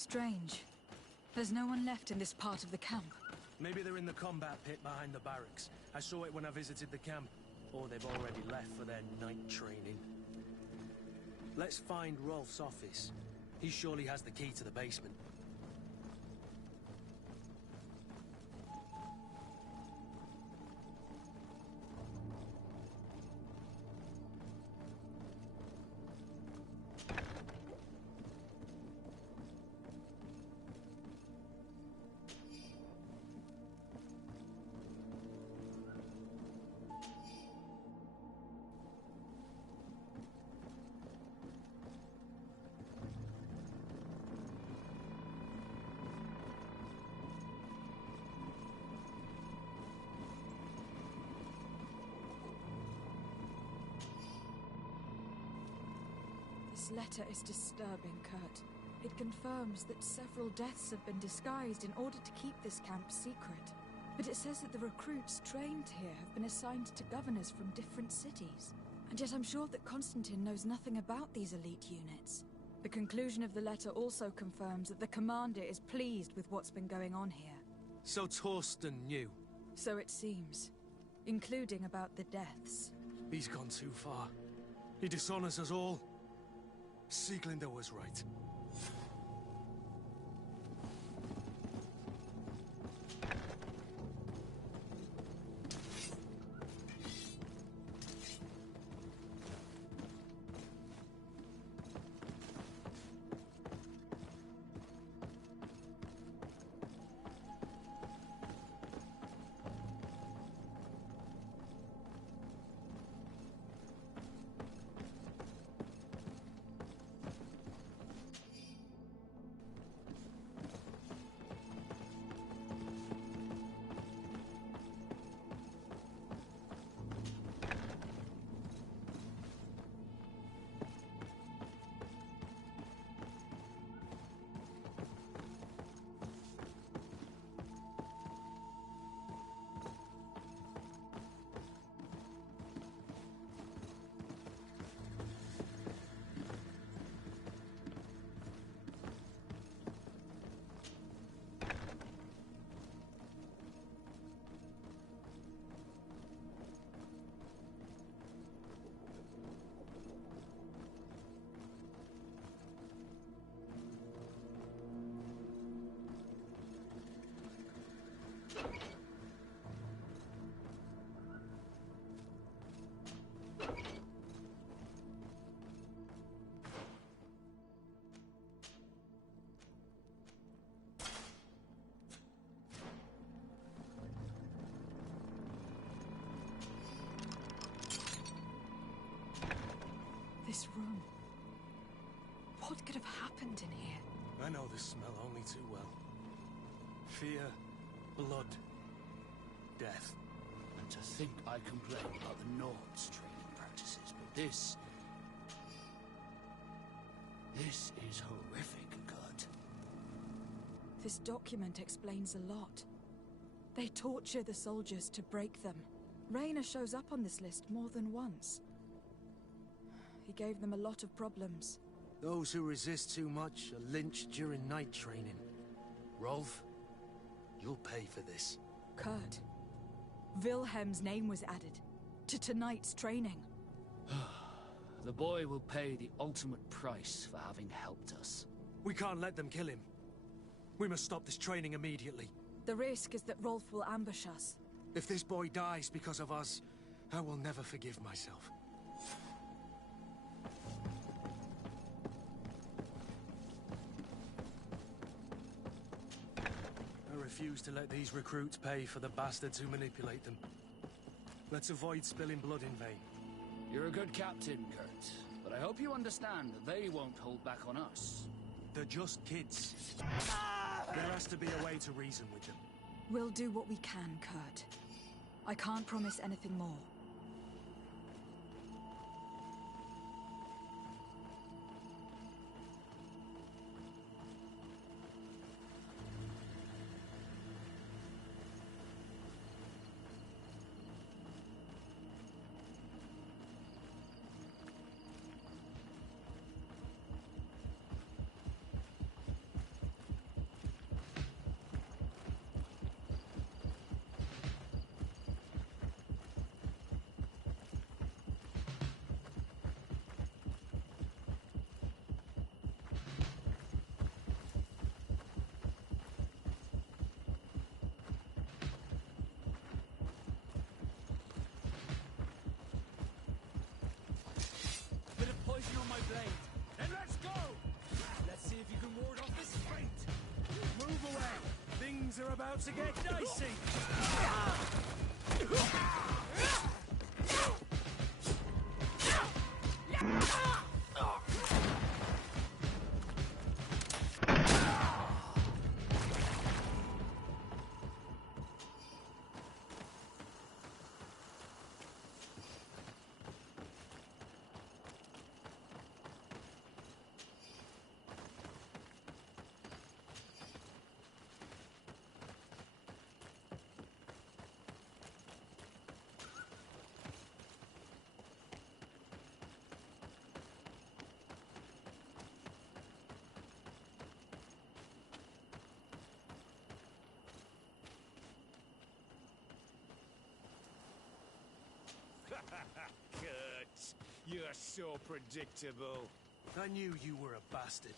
Strange. There's no one left in this part of the camp. Maybe they're in the combat pit behind the barracks. I saw it when I visited the camp. Or they've already left for their night training. Let's find Rolf's office. He surely has the key to the basement. This letter is disturbing, Kurt. It confirms that several deaths have been disguised in order to keep this camp secret. But it says that the recruits trained here have been assigned to governors from different cities. And yet I'm sure that Constantine knows nothing about these elite units. The conclusion of the letter also confirms that the commander is pleased with what's been going on here. So Torsten knew. So it seems. Including about the deaths. He's gone too far. He dishonors us all. Sieglinder was right. This room. What could have happened in here? I know this smell only too well. Fear, blood, death. And to think I complain about the Nords' training practices, but this is horrific, Kurt. This document explains a lot. They torture the soldiers to break them. Rayner shows up on this list more than once. He gave them a lot of problems. Those who resist too much are lynched during night training. Rolf, you'll pay for this. Kurt, Wilhelm's name was added to tonight's training. The boy will pay the ultimate price for having helped us. We can't let them kill him. We must stop this training immediately. The risk is that Rolf will ambush us. If this boy dies because of us, I will never forgive myself. I refuse to let these recruits pay for the bastards who manipulate them. Let's avoid spilling blood in vain. You're a good captain, Kurt, but I hope you understand that they won't hold back on us. They're just kids. There has to be a way to reason with them. We'll do what we can, Kurt. I can't promise anything more. blade. Then let's go! Let's see if you can ward off this fate. Move away! Things are about to get dicey! Kurt, you're so predictable. I knew you were a bastard,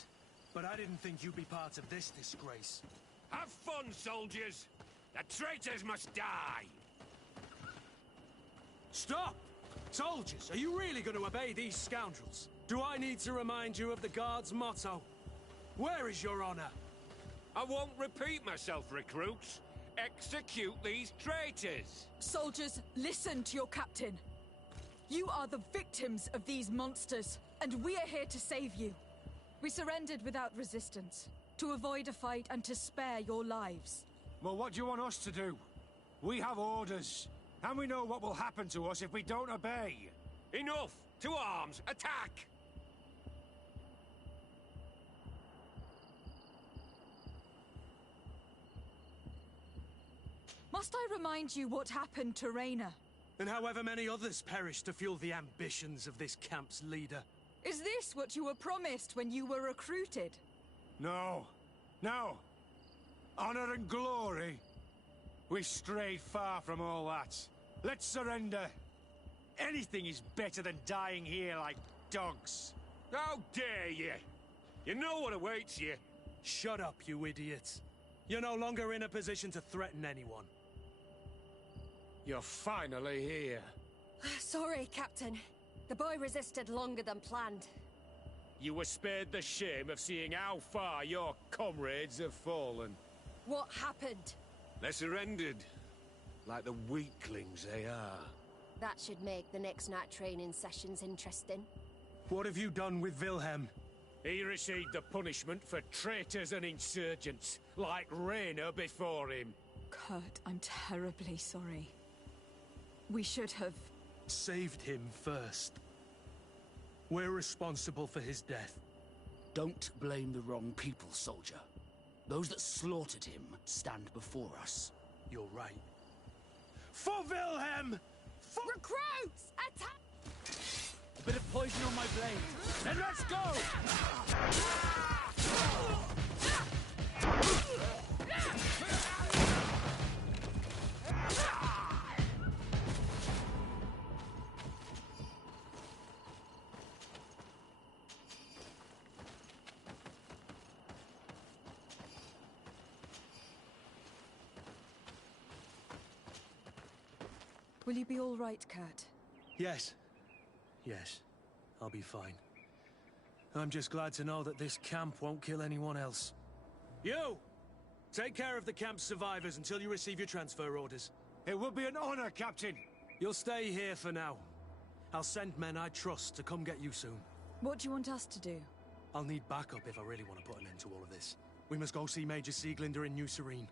but I didn't think you'd be part of this disgrace. Have fun, soldiers! The traitors must die! Stop! Soldiers, are you really going to obey these scoundrels? Do I need to remind you of the Guard's motto? Where is your honor? I won't repeat myself, recruits. Execute these traitors! Soldiers, listen to your captain. You are the victims of these monsters, and we are here to save you. We surrendered without resistance, to avoid a fight and to spare your lives. Well, what do you want us to do? We have orders, and we know what will happen to us if we don't obey. Enough! To arms! Attack! Must I remind you what happened to Reyna? And however many others perished to fuel the ambitions of this camp's leader. Is this what you were promised when you were recruited? No. No. Honor and glory. We've strayed far from all that. Let's surrender. Anything is better than dying here like dogs. How dare you! You know what awaits you. Shut up, you idiots. You're no longer in a position to threaten anyone. You're finally here. Sorry, Captain. The boy resisted longer than planned. You were spared the shame of seeing how far your comrades have fallen. What happened? They surrendered. Like the weaklings they are. That should make the next night training sessions interesting. What have you done with Wilhelm? He received the punishment for traitors and insurgents, like Reyna before him. Kurt, I'm terribly sorry. We should have... Saved him first. We're responsible for his death. Don't blame the wrong people, soldier. Those that slaughtered him stand before us. You're right. For Wilhelm! For... Recruits! Attack! A bit of poison on my blade. Then let's go! Will you be all right, Kurt? Yes. Yes. I'll be fine. I'm just glad to know that this camp won't kill anyone else. You! Take care of the camp's survivors until you receive your transfer orders. It would be an honor, Captain. You'll stay here for now. I'll send men I trust to come get you soon. What do you want us to do? I'll need backup if I really want to put an end to all of this. We must go see Major Sieglinder in New Serene.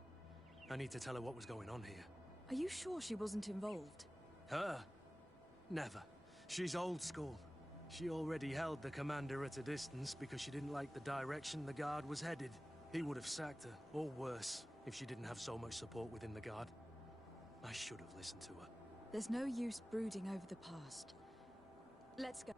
I need to tell her what was going on here. Are you sure she wasn't involved? Her? Never. She's old school. She already held the commander at a distance because she didn't like the direction the Guard was headed. He would have sacked her, or worse, if she didn't have so much support within the Guard. I should have listened to her. There's no use brooding over the past. Let's go.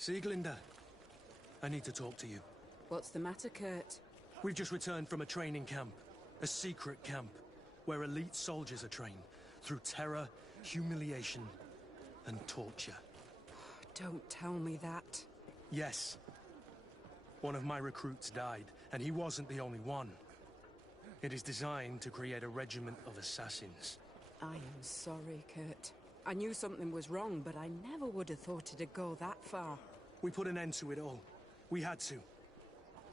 Sieglinde, I need to talk to you. What's the matter, Kurt? We've just returned from a training camp. A secret camp, where elite soldiers are trained through terror, humiliation, and torture. Don't tell me that. Yes. One of my recruits died, and he wasn't the only one. It is designed to create a regiment of assassins. I am sorry, Kurt. I knew something was wrong, but I never would have thought it'd go that far. We put an end to it all. We had to.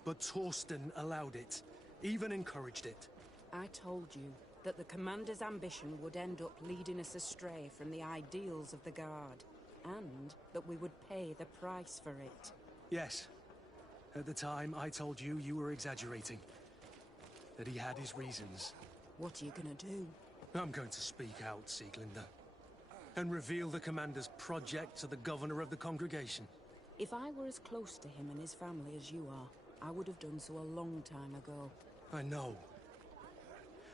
But Torsten allowed it, even encouraged it. I told you that the Commander's ambition would end up leading us astray from the ideals of the Guard, and that we would pay the price for it. Yes. At the time, I told you you were exaggerating. That he had his reasons. What are you gonna do? I'm going to speak out, Sieglinde. And reveal the Commander's project to the Governor of the Congregation. If I were as close to him and his family as you are, I would have done so a long time ago. I know.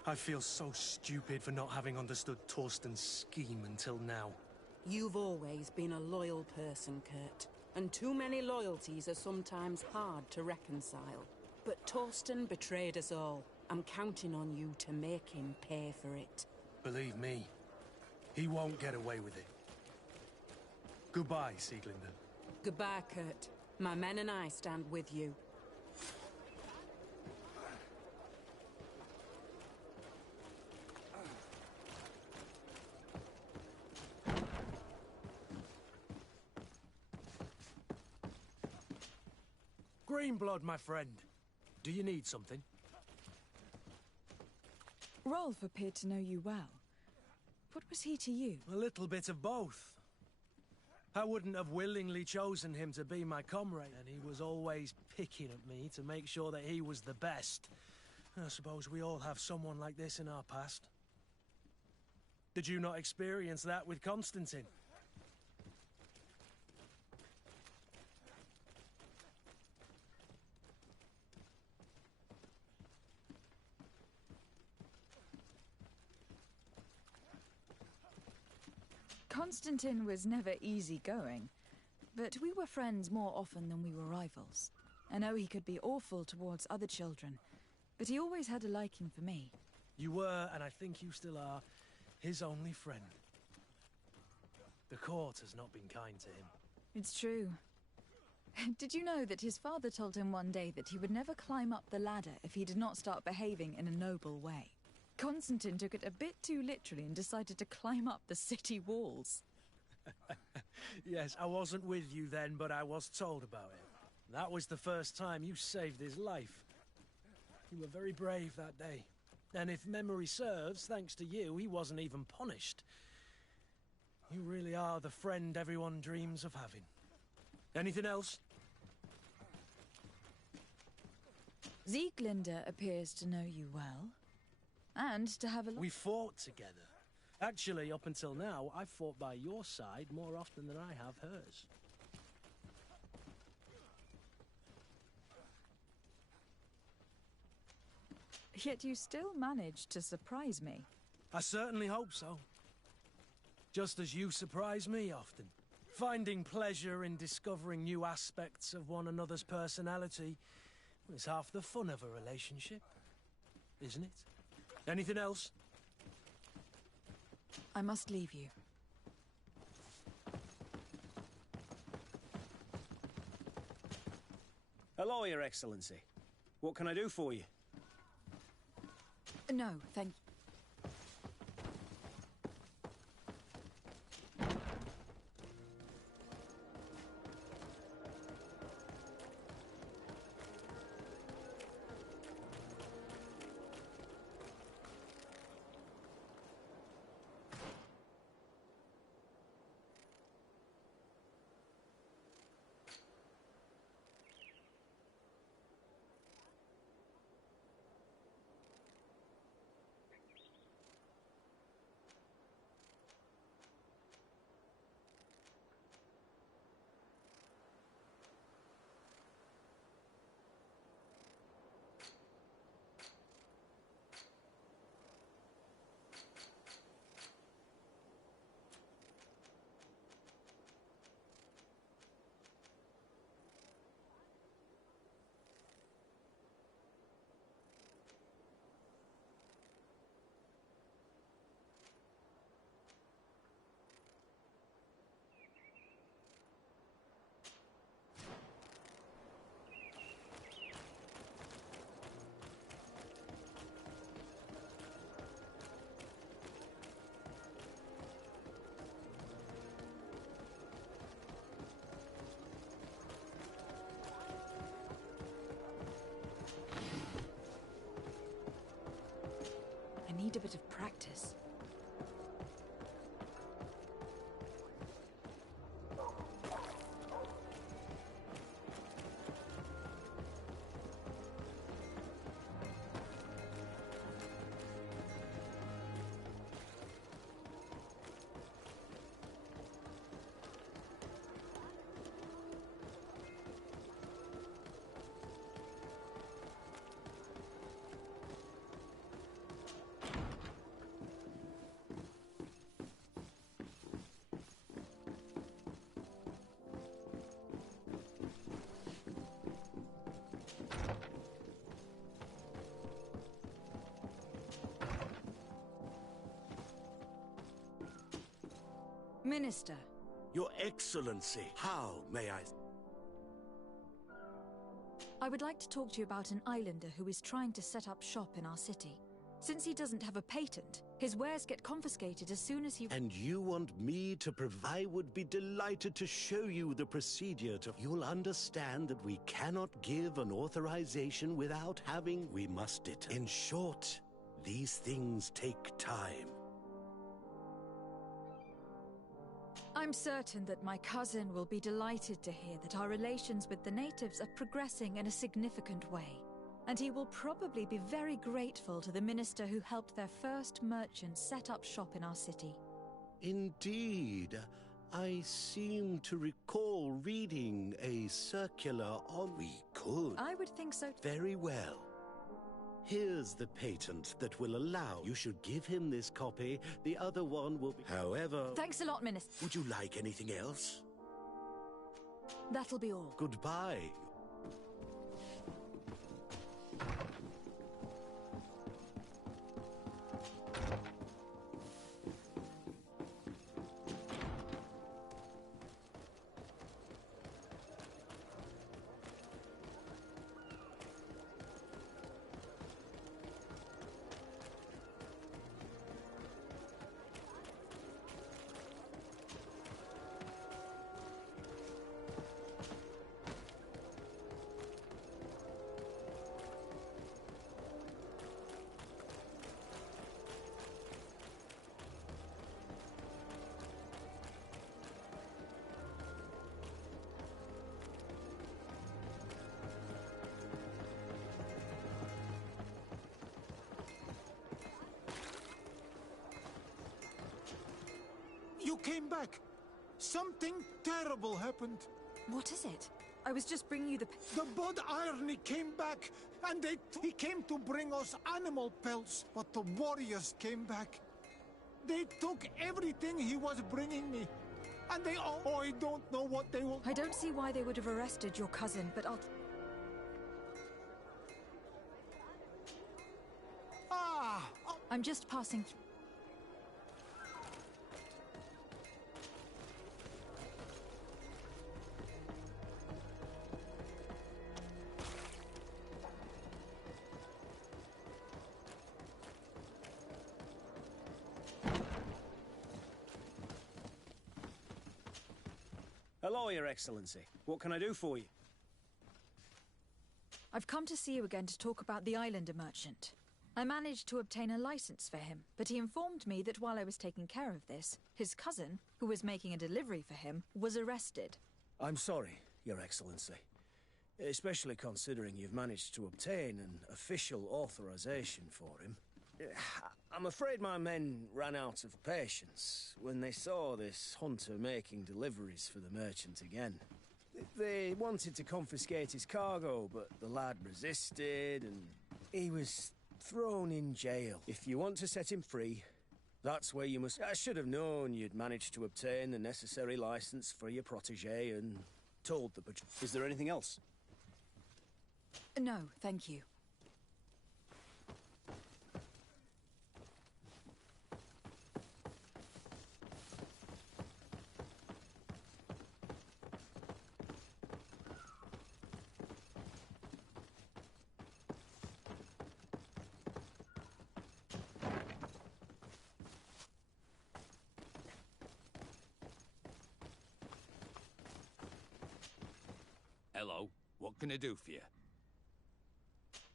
I feel so stupid for not having understood Torsten's scheme until now. You've always been a loyal person, Kurt. And too many loyalties are sometimes hard to reconcile. But Torsten betrayed us all. I'm counting on you to make him pay for it. Believe me, he won't get away with it. Goodbye, Sieglinde. Goodbye, Kurt. My men and I stand with you. Greenblood, my friend. Do you need something? Rolf appeared to know you well. What was he to you? A little bit of both. I wouldn't have willingly chosen him to be my comrade, and he was always picking at me to make sure that he was the best. I suppose we all have someone like this in our past. Did you not experience that with Constantine? Constantine was never easygoing, but we were friends more often than we were rivals. I know he could be awful towards other children, but he always had a liking for me. You were, and I think you still are, his only friend. The court has not been kind to him. It's true. Did you know that his father told him one day that he would never climb up the ladder if he did not start behaving in a noble way? Constantine took it a bit too literally and decided to climb up the city walls. Yes, I wasn't with you then, but I was told about it. That was the first time you saved his life. You were very brave that day. And if memory serves, thanks to you, he wasn't even punished. You really are the friend everyone dreams of having. Anything else? Sieglinde appears to know you well. And to have a We fought together. Actually, up until now, I've fought by your side more often than I have hers. Yet you still managed to surprise me. I certainly hope so. Just as you surprise me often. Finding pleasure in discovering new aspects of one another's personality is half the fun of a relationship, isn't it? Anything else? I must leave you. Hello, Your Excellency. What can I do for you? No, thank you. need a bit of practice. Minister. Your Excellency, how may I... I would like to talk to you about an islander who is trying to set up shop in our city. Since he doesn't have a patent, his wares get confiscated as soon as he... And you want me to provide... I would be delighted to show you the procedure to... You'll understand that we cannot give an authorization without having... We must it. In short, these things take time. I'm certain that my cousin will be delighted to hear that our relations with the natives are progressing in a significant way. And he will probably be very grateful to the minister who helped their first merchant set up shop in our city. Indeed. I seem to recall reading a circular on... We could. I would think so. Very well. Here's the patent that will allow... You should give him this copy. The other one will be... However... Thanks a lot, Minister. Would you like anything else? That'll be all. Goodbye. You came back! Something terrible happened. What is it? I was just bringing you the... The Bod Irony came back, and he came to bring us animal pelts, but the warriors came back. They took everything he was bringing me, and they all... Oh, I don't know what they will... I don't see why they would have arrested your cousin, but I'll... Ah! Oh. I'm just passing through. Hello, Your Excellency. What can I do for you? I've come to see you again to talk about the islander merchant. I managed to obtain a license for him, but he informed me that while I was taking care of this, his cousin, who was making a delivery for him, was arrested. I'm sorry, Your Excellency. Especially considering you've managed to obtain an official authorization for him. I'm afraid my men ran out of patience when they saw this hunter making deliveries for the merchant again. They wanted to confiscate his cargo, but the lad resisted and he was thrown in jail. If you want to set him free, that's where you must... I should have known you'd managed to obtain the necessary license for your protégé and told the... Is there anything else? No, thank you. Hello. What can I do for you?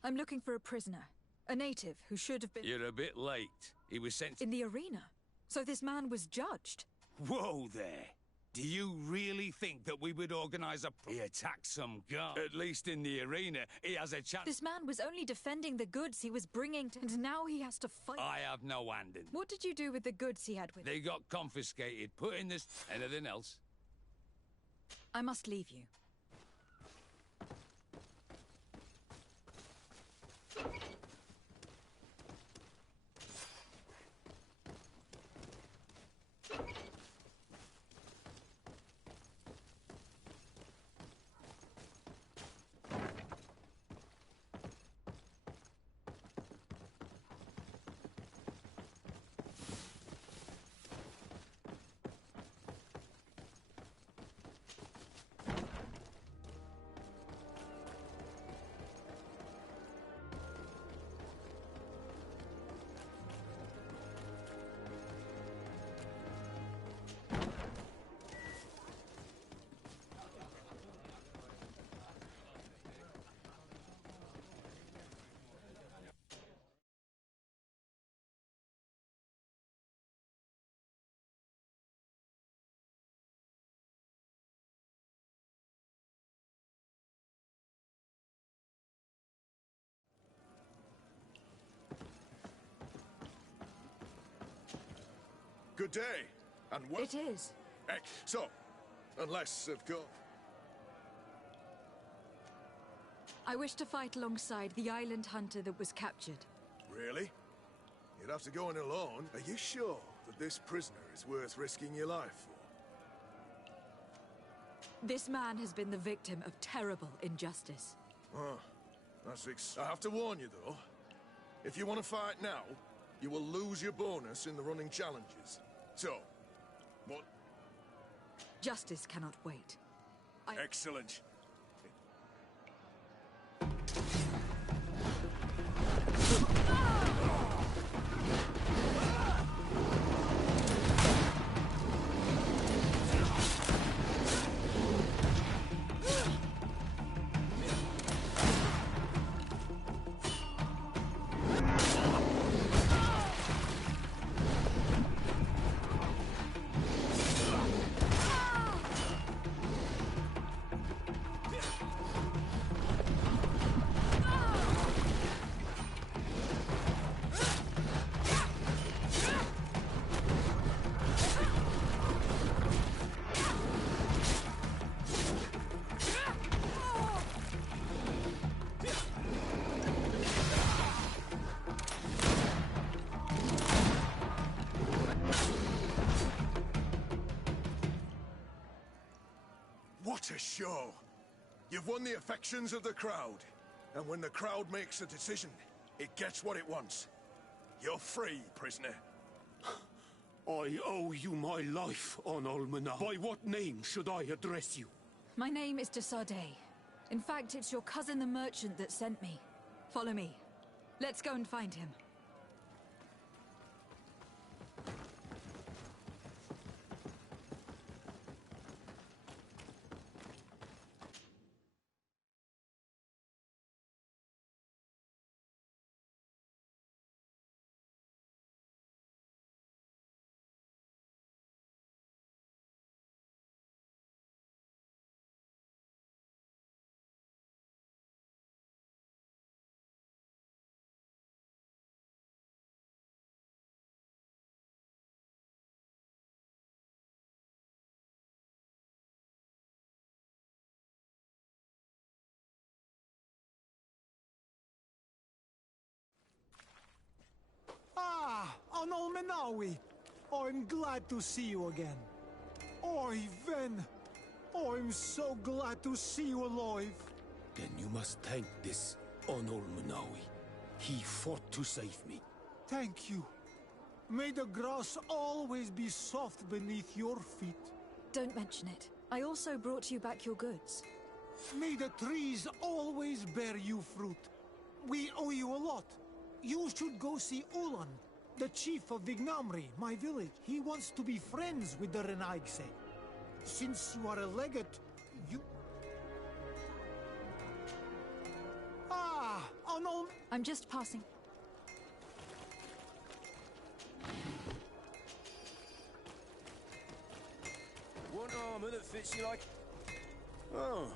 I'm looking for a prisoner. A native who should have been You're a bit late. He was sent... in the arena. So this man was judged. Whoa there. Do you really think that we would organize a... He attacked some guy. At least in the arena, he has a chance... This man was only defending the goods he was bringing to... And now he has to fight... I have no hand in... What did you do with the goods he had with him? They got confiscated, put in this... Anything else? I must leave you. Good day, and what? It is. So, unless, of course... I wish to fight alongside the island hunter that was captured. Really? You'd have to go in alone. Are you sure that this prisoner is worth risking your life for? This man has been the victim of terrible injustice. Oh, I have to warn you, though. If you want to fight now, you will lose your bonus in the running challenges. So, what? Justice cannot wait. Excellent. What a show! You've won the affections of the crowd. And when the crowd makes a decision, it gets what it wants. You're free, prisoner. I owe you my life, Onolmana. By what name should I address you? My name is de Sardet. In fact, it's your cousin the merchant that sent me. Follow me. Let's go and find him. Onolmenawi, I'm glad to see you again. Oi, Ven, I'm so glad to see you alive. Then you must thank this Onolmenawi. He fought to save me. Thank you. May the grass always be soft beneath your feet. Don't mention it. I also brought you back your goods. May the trees always bear you fruit. We owe you a lot. You should go see Ulan, the chief of Vignamri, my village. He wants to be friends with the Renaigse. Since you are a legate, you... I'm just passing. armor that fits you like... Oh.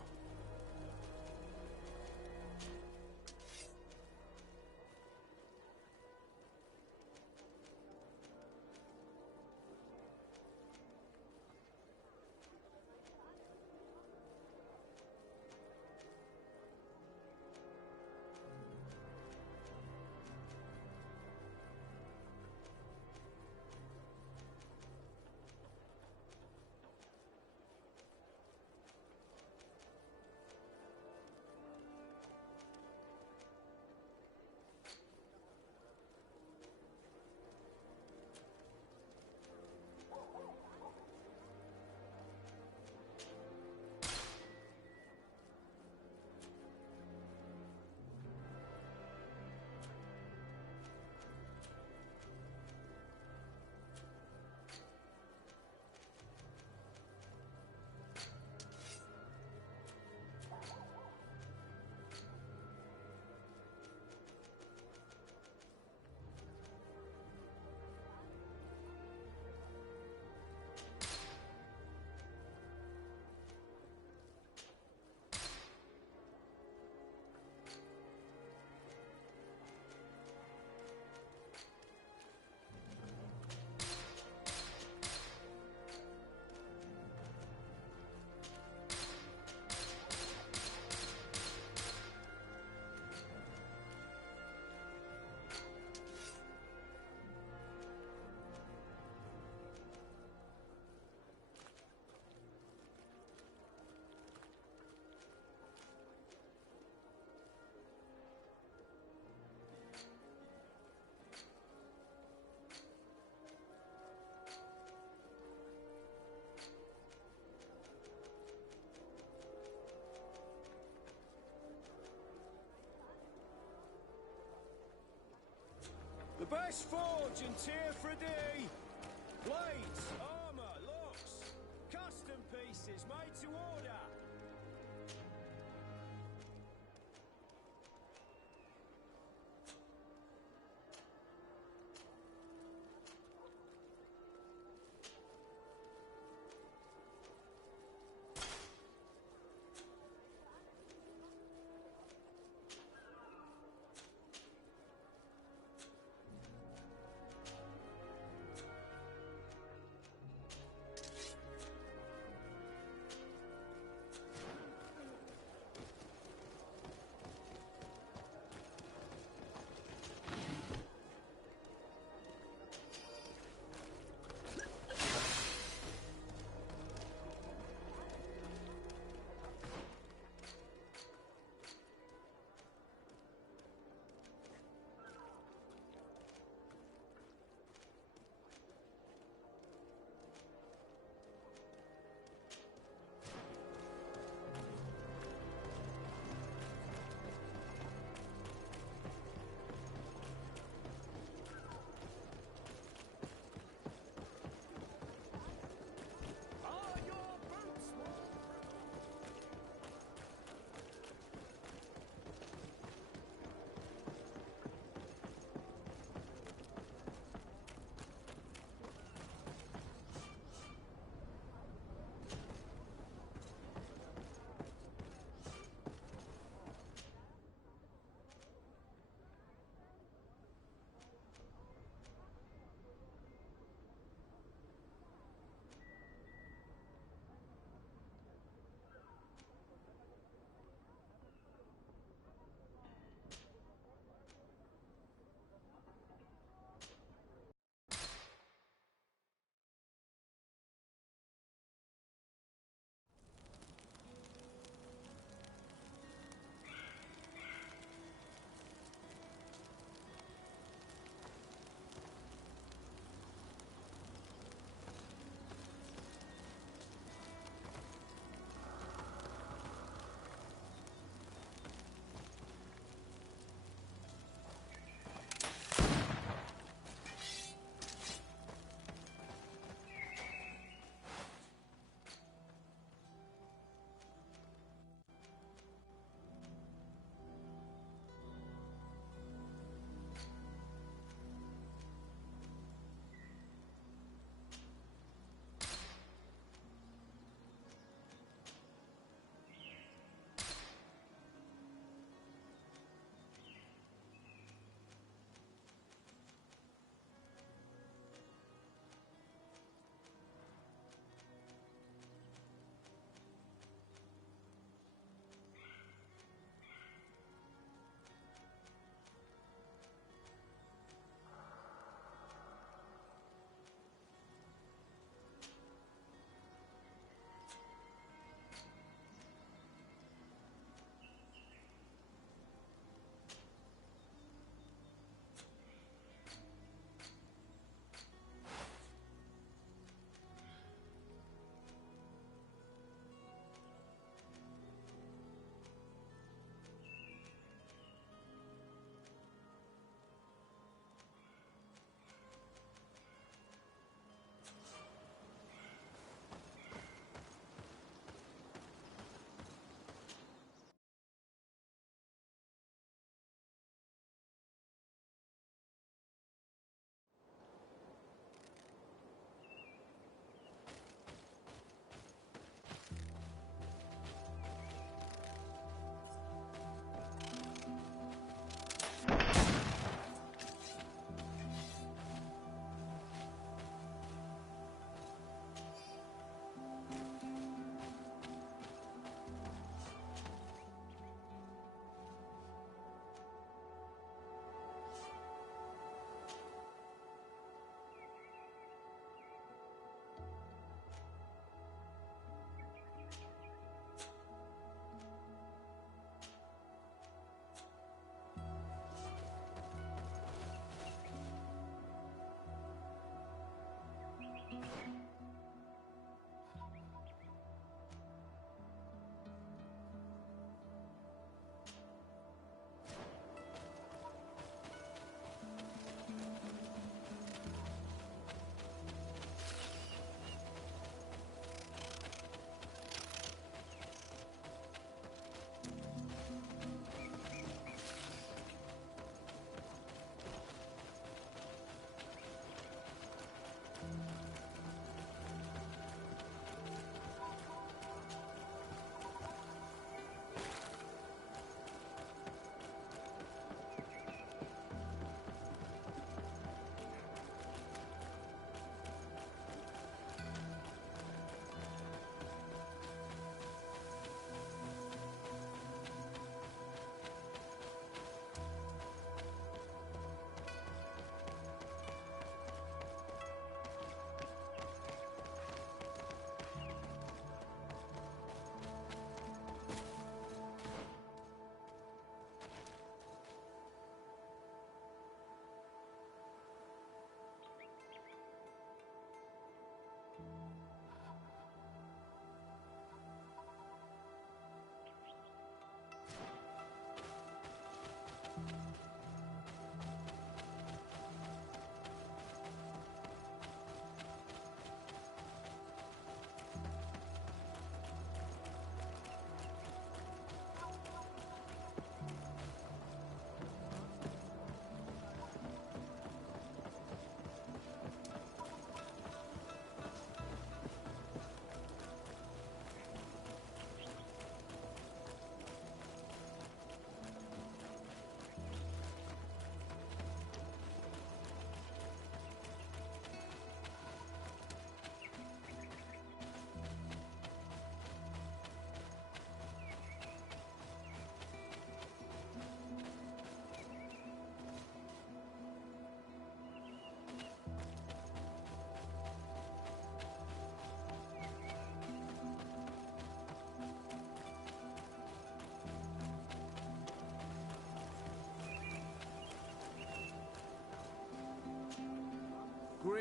The best forge in Tyr Freddy! Blades, armor, locks, custom pieces made to order!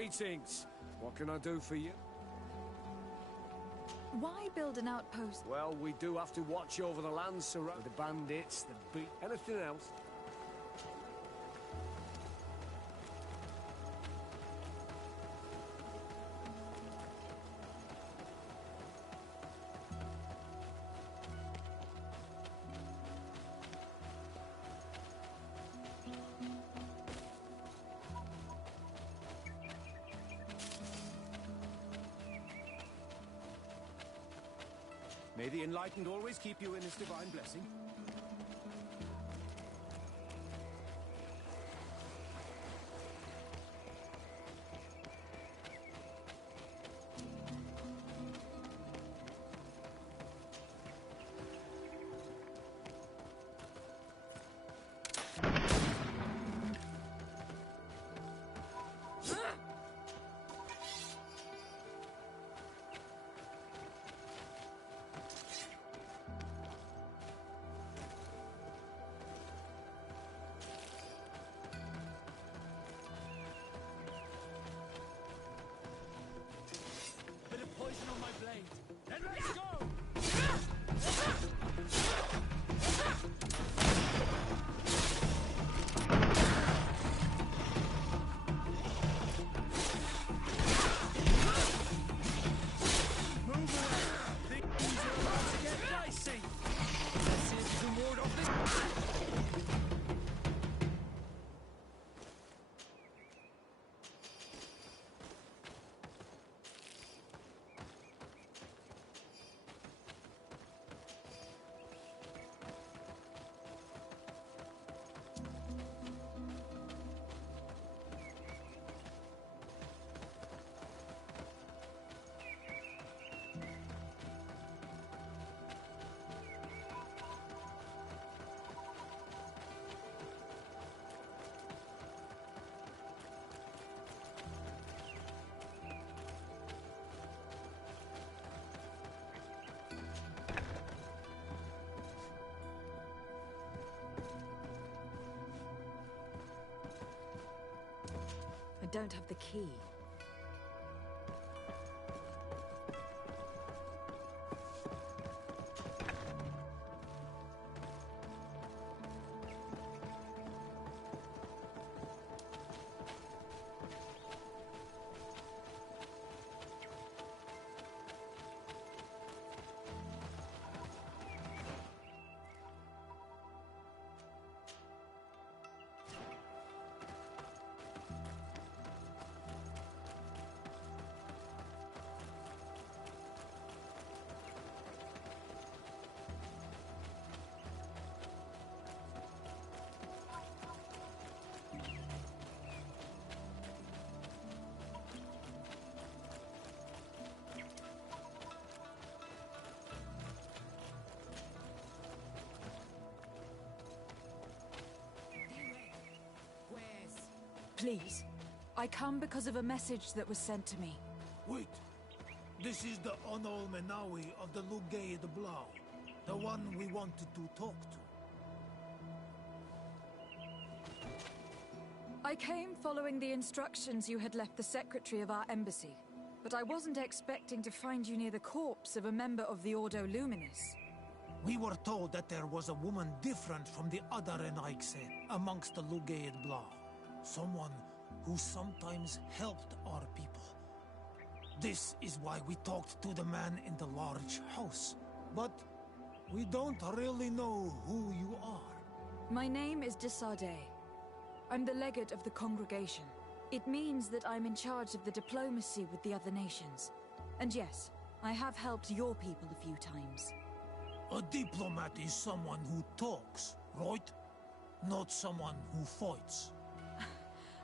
Greetings. What can I do for you? Why build an outpost? Well, we do have to watch over the land surrounded. The bandits, the beat... Anything else? May the Enlightened always keep you in his divine blessing. Poison on my blade. Then let's go! Move away! Things are about to get dicey! Let's see if you can ward off this... I don't have the key. Please, I come because of a message that was sent to me. Wait. This is the Onol Menawi of the Lugaid Blau. The one we wanted to talk to. I came following the instructions you had left the secretary of our embassy, but I wasn't expecting to find you near the corpse of a member of the Ordo Luminis. We were told that there was a woman different from the other Enaikse amongst the Lugaid Blau. Someone who sometimes helped our people. This is why we talked to the man in the large house. But we don't really know who you are. My name is Desarde. I'm the legate of the congregation. It means that I'm in charge of the diplomacy with the other nations. And yes, I have helped your people a few times. A diplomat is someone who talks, right? Not someone who fights.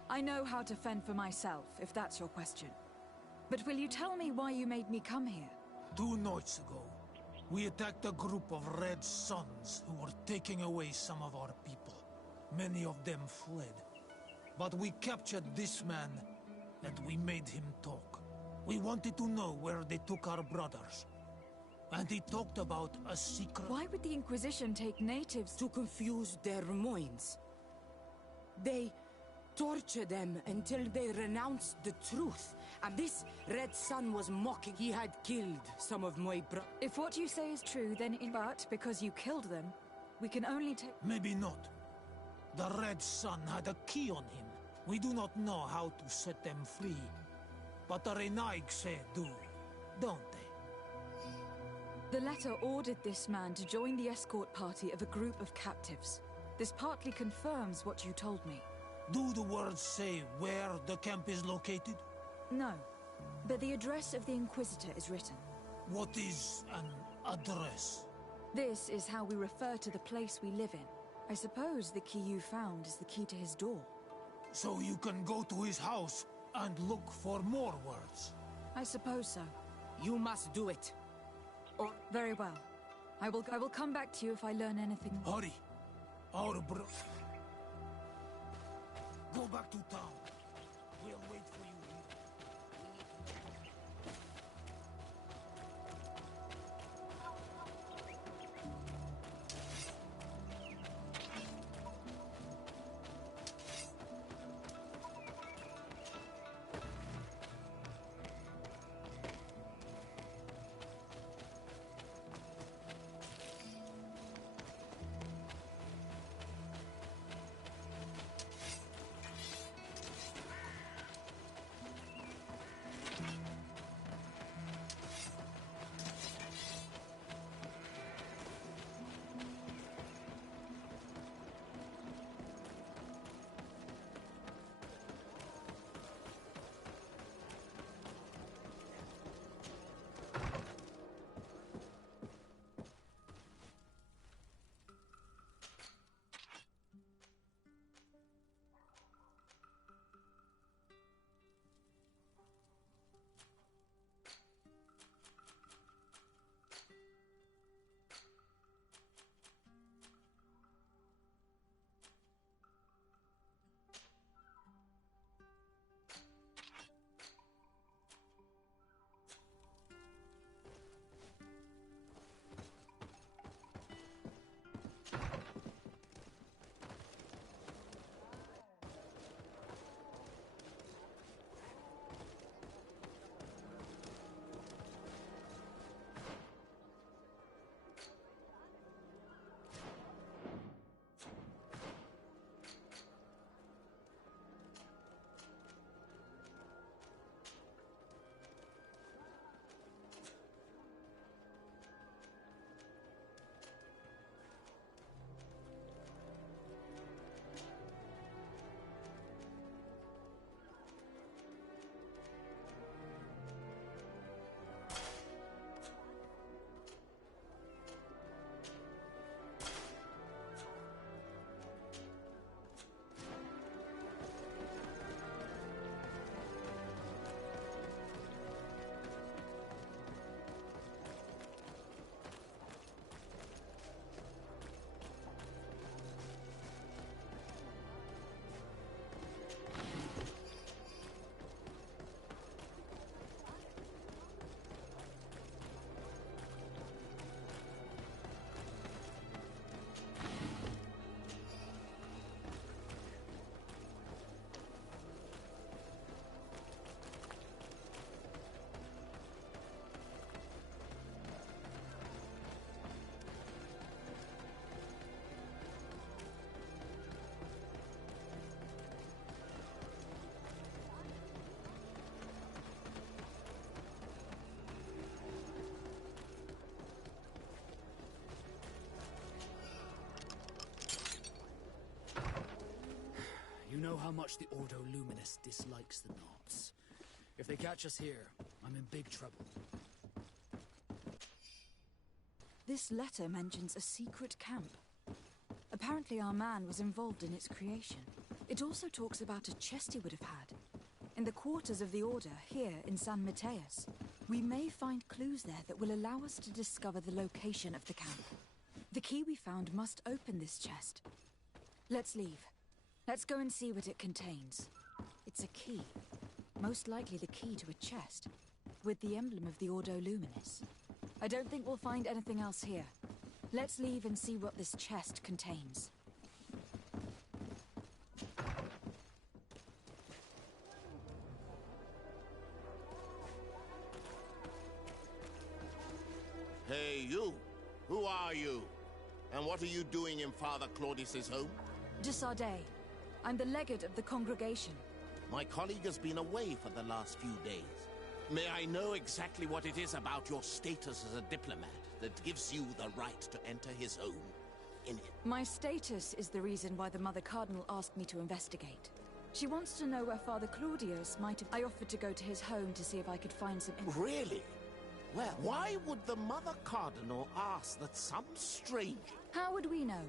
I know how to fend for myself, if that's your question. But will you tell me why you made me come here? 2 nights ago, we attacked a group of Red Suns who were taking away some of our people. Many of them fled. But we captured this man, and we made him talk. We wanted to know where they took our brothers. And he talked about a secret... Why would the Inquisition take natives? To confuse their minds. They Torture them until they renounced the truth. And this Red Sun was mocking. He had killed some of my If what you say is true, then but because you killed them, we can only take... Maybe not. The Red Sun had a key on him. We do not know how to set them free. But the Renaigse do, don't they? The letter ordered this man to join the escort party of a group of captives. This partly confirms what you told me. Do the words say where the camp is located? No, but the address of the Inquisitor is written. What is an address? This is how we refer to the place we live in. I suppose the key you found is the key to his door. So you can go to his house and look for more words? I suppose so. You must do it. Or... Very well. I will come back to you if I learn anything. Hurry. Our bro... Go back to town. We'll wait for you here. You know how much the Ordo Luminis dislikes the Knobs. If they catch us here, I'm in big trouble. This letter mentions a secret camp. Apparently our man was involved in its creation. It also talks about a chest he would have had. In the quarters of the Order, here in San Mateus. We may find clues there that will allow us to discover the location of the camp. The key we found must open this chest. Let's leave. Let's go and see what it contains. It's a key. Most likely the key to a chest, with the emblem of the Ordo Luminis. I don't think we'll find anything else here. Let's leave and see what this chest contains. Hey, you! Who are you? And what are you doing in Father Claudius's home? De Sardet. I'm the legate of the congregation. My colleague has been away for the last few days. May I know exactly what it is about your status as a diplomat that gives you the right to enter his home? My status is the reason why the Mother Cardinal asked me to investigate. She wants to know where Father Claudius might have... I offered to go to his home to see if I could find some... Really? Well, why would the Mother Cardinal ask that some stranger... How would we know?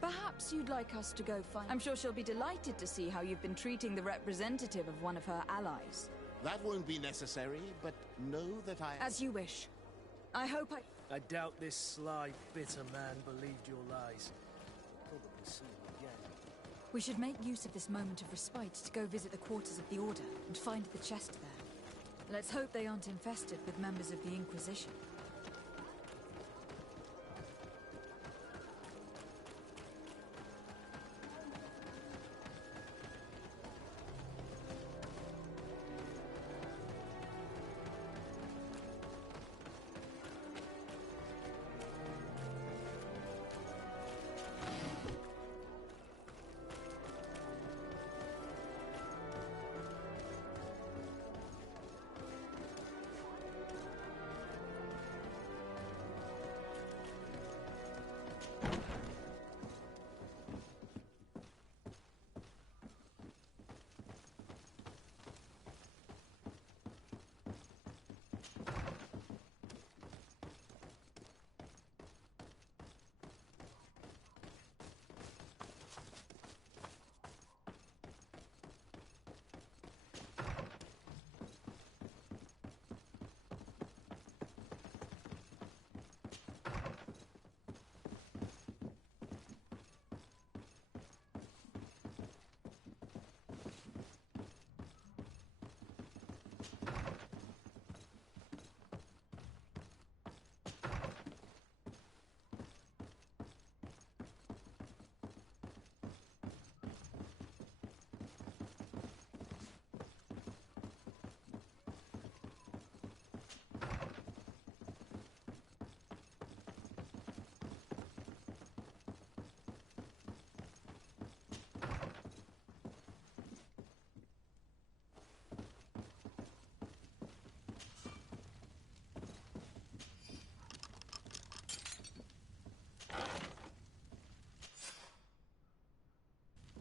Perhaps you'd like us to go find... I'm sure she'll be delighted to see how you've been treating the representative of one of her allies. That won't be necessary, but know that I... As you wish. I hope I doubt this sly, bitter man believed your lies. Probably see him again. We should make use of this moment of respite to go visit the quarters of the Order and find the chest there. Let's hope they aren't infested with members of the Inquisition.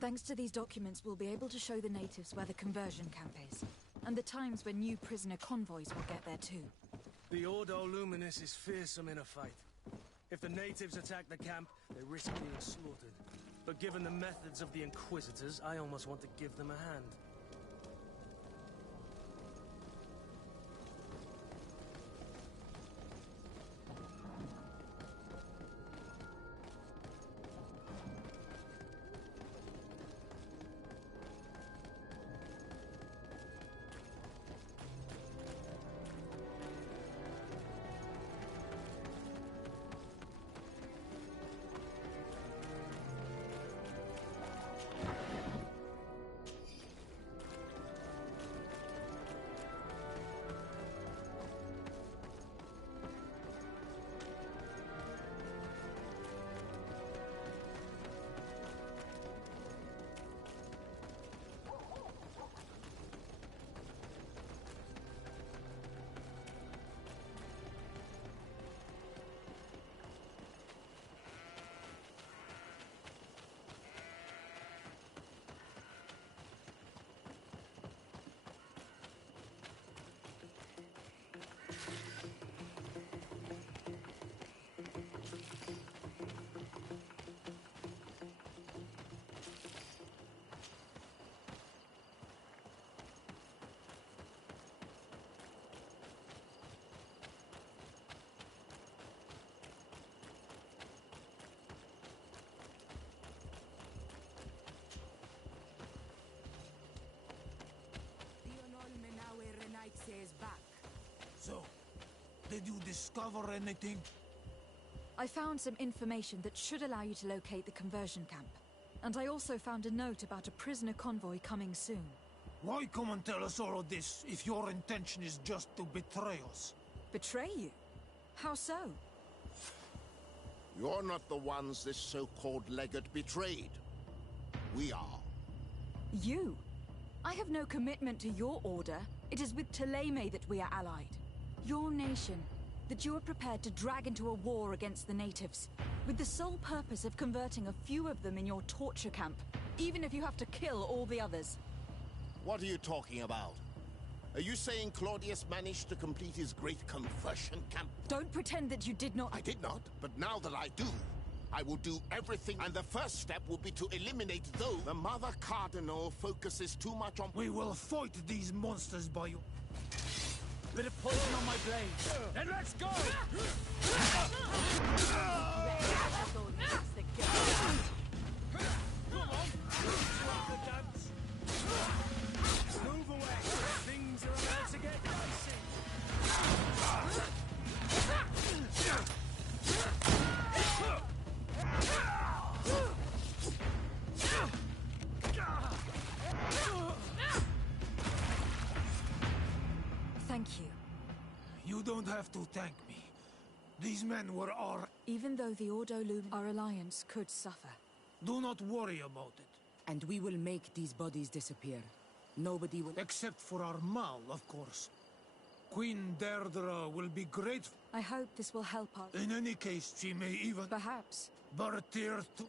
Thanks to these documents, we'll be able to show the natives where the conversion camp is, and the times when new prisoner convoys will get there too. The Ordo Luminis is fearsome in a fight. If the natives attack the camp, they risk being slaughtered. But given the methods of the Inquisitors, I almost want to give them a hand. Is back. So, did you discover anything? I found some information that should allow you to locate the conversion camp. And I also found a note about a prisoner convoy coming soon. Why come and tell us all of this if your intention is just to betray us? Betray you? How so? You're not the ones this so-called legate betrayed. We are. You? I have no commitment to your order. It is with Thélème that we are allied. Your nation, that you are prepared to drag into a war against the natives, with the sole purpose of converting a few of them in your torture camp, even if you have to kill all the others. What are you talking about? Are you saying Claudius managed to complete his great conversion camp? Don't pretend that you did not— I did not, but now that I do, I will do everything, and the first step will be to eliminate those. The Mother Cardinal focuses too much on— We will fight these monsters by you. Bit of poison on my blade. Then let's go! Move away! Things are about to get dicey! Thank you. You don't have to thank me. These men were our... Even though the Ordo Lum, our alliance could suffer. Do not worry about it. And we will make these bodies disappear. Nobody will... Except for our Mal, of course. Queen Deirdre will be grateful. I hope this will help us. In any case, she may even... Perhaps. Bertir to...